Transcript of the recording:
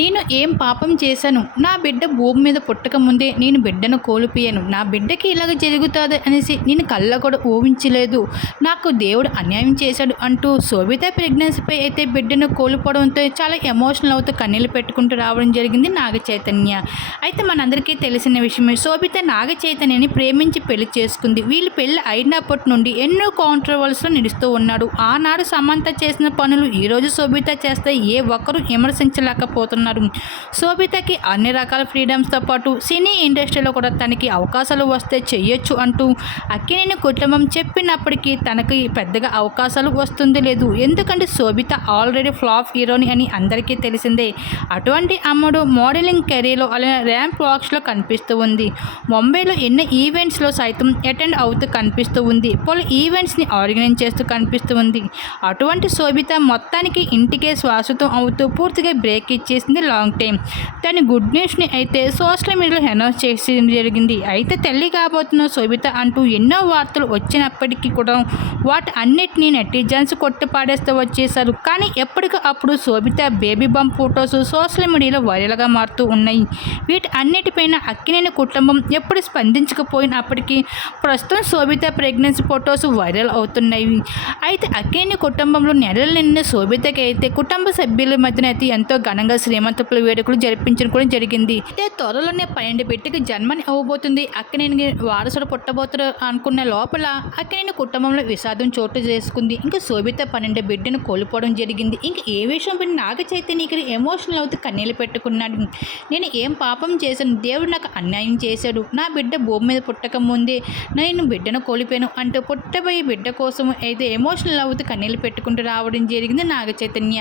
నేను ఏం పాపం చేశాను? నా బిడ్డ భూమి మీద పుట్టక ముందే నేను బిడ్డను కోల్పోయాను. నా బిడ్డకి ఇలాగ జరుగుతుంది అనేసి నేను కళ్ళ కూడా ఊహించలేదు. నాకు దేవుడు అన్యాయం చేశాడు అంటూ శోభిత ప్రెగ్నెన్సీపై అయితే బిడ్డను కోల్పోవడంతో చాలా ఎమోషనల్ అవుతూ కన్నీళ్ళు పెట్టుకుంటూ రావడం జరిగింది నాగ చైతన్య అయితే మనందరికీ తెలిసిన విషయమే శోభిత నాగ చైతన్యని ప్రేమించి పెళ్ళి చేసుకుంది. వీళ్ళు పెళ్ళి అయినప్పటి నుండి ఎన్నో కాంట్రవర్సీలు నిలుస్తూ ఉన్నాడు. ఆనాడు సమంత చేసిన పనులు ఈరోజు శోభిత చేస్తే ఏ ఒక్కరూ విమర్శించలేకపోతున్నారు. శోభితకి అన్ని రకాల ఫ్రీడమ్స్తో పాటు సినీ ఇండస్ట్రీలో కూడా తనకి అవకాశాలు వస్తే చెయ్యొచ్చు అంటూ అక్కినేని కుటుంబం చెప్పినప్పటికీ తనకి పెద్దగా అవకాశాలు వస్తుంది లేదు. ఎందుకంటే శోభిత ఆల్రెడీ ఫ్లాప్ హీరోని అని అందరికీ తెలిసిందే. అటువంటి అమ్మడు మోడలింగ్ కెరీర్లో అలానే ర్యాంప్ వాక్స్లో కనిపిస్తూ ఉంది. ముంబైలో ఎన్నో ఈవెంట్స్లో సైతం అటెండ్ అవుతూ కనిపిస్తూ ఉంది. పలు ఈవెంట్స్ని ఆర్గనైజ్ చేస్తూ కనిపిస్తూ ఉంది. అటువంటి శోభిత మొత్తానికి ఇంటికే శ్వాసతం అవుతూ పూర్తిగా బ్రేక్ ఇచ్చేసింది లాంగ్ టైం తన గుడ్ న్యూస్ని అయితే సోషల్ మీడియాలో అనౌన్స్ చేసి జరిగింది. అయితే తల్లి కాబోతున్న శోభిత అంటూ ఎన్నో వార్తలు వచ్చినప్పటికీ కూడా వాటి అన్నిటినీ నెటిజన్స్ కొట్టి పాడేస్తూ వచ్చేసారు కానీ ఎప్పటికీ అప్పుడు Sobhita baby bump photos social మీడియాలో వైరల్గా మారుతూ ఉన్నాయి. వీటి అన్నిటిపైన అక్కినేని కుటుంబం ఎప్పుడు స్పందించకపోయినప్పటికీ ప్రస్తుతం శోభిత ప్రెగ్నెన్సీ ఫొటోస్ వైరల్ అవుతున్నాయి. అయితే అక్కినేని కుటుంబంలో నెలలు నిన్న శోభితకి అయితే కుటుంబ సభ్యుల మధ్యన అయితే ఎంతో ఘనంగా శ్రీ శ్రీమంతపుల వేడుకలు జరిపించడం కూడా జరిగింది. అయితే త్వరలోనే పన్నెండు బిడ్డకి జన్మని అవ్వబోతుంది. అక్కినేని వారసుడు పుట్టబోతారు అనుకున్న లోపల అక్కినేని కుటుంబంలో విషాదం చోటు చేసుకుంది. ఇంకా శోభిత పన్నెండు బిడ్డను కోల్పోవడం జరిగింది. ఇంక ఏ విషయం పైన నాగ చైతన్యకి ఎమోషనల్ అవుతూ కన్నీళ్ళు పెట్టుకున్నాడు. నేను ఏం పాపం చేశాను? దేవుడు నాకు అన్యాయం చేశాడు. నా బిడ్డ భూమి మీద పుట్టక ముందే నేను బిడ్డను కోల్పోయాను అంటూ పుట్టబోయే బిడ్డ కోసం అయితే ఎమోషనల్ అవుతూ కన్నీళ్ళు పెట్టుకుంటూ రావడం జరిగింది నాగ చైతన్య